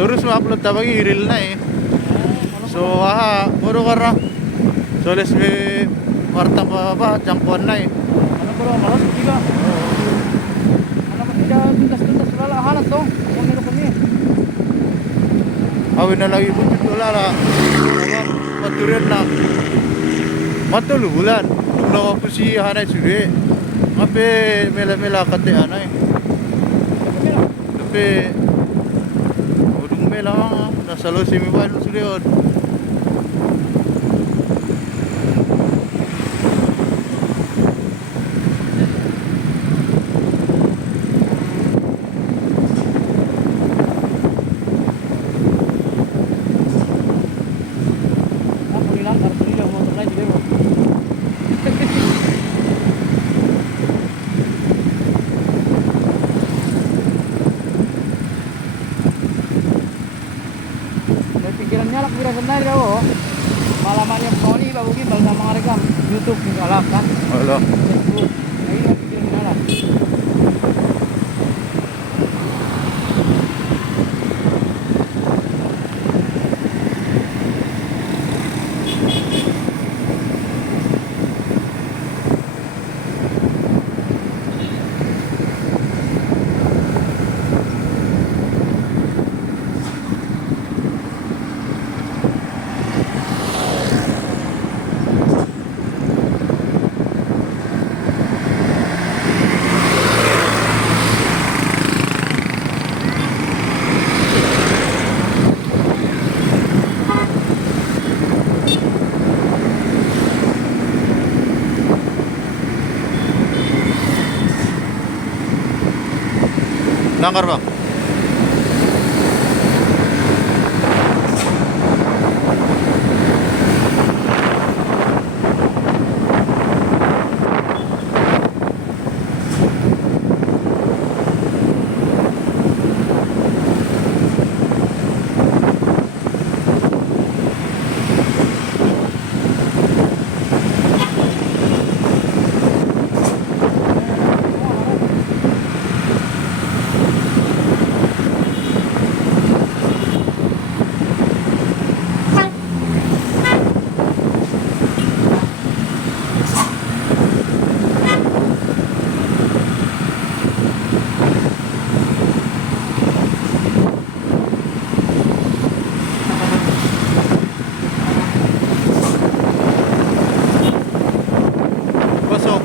Terus ma-upload tabagi reel na eh. So muro karna. So les me warta pa jangkuan na eh. Ano ko malas tiga. Ano ko tiga tuntas wala halat dong. Kung meron kami. Awin na lagi buntit wala la. Maturin na. Matululan. Nung nakapusi hanay suwe. Ngape mela kate anay. Ngape udung mela nasa lo simiwan suliod. Pikirannya lah kira sebenarnya jauh. Malamannya Sony bagugi bal sama mereka YouTube tinggal lah kan. Halo. Facebook. Nah ini pikirannya lah. Langgar bang. Pasok.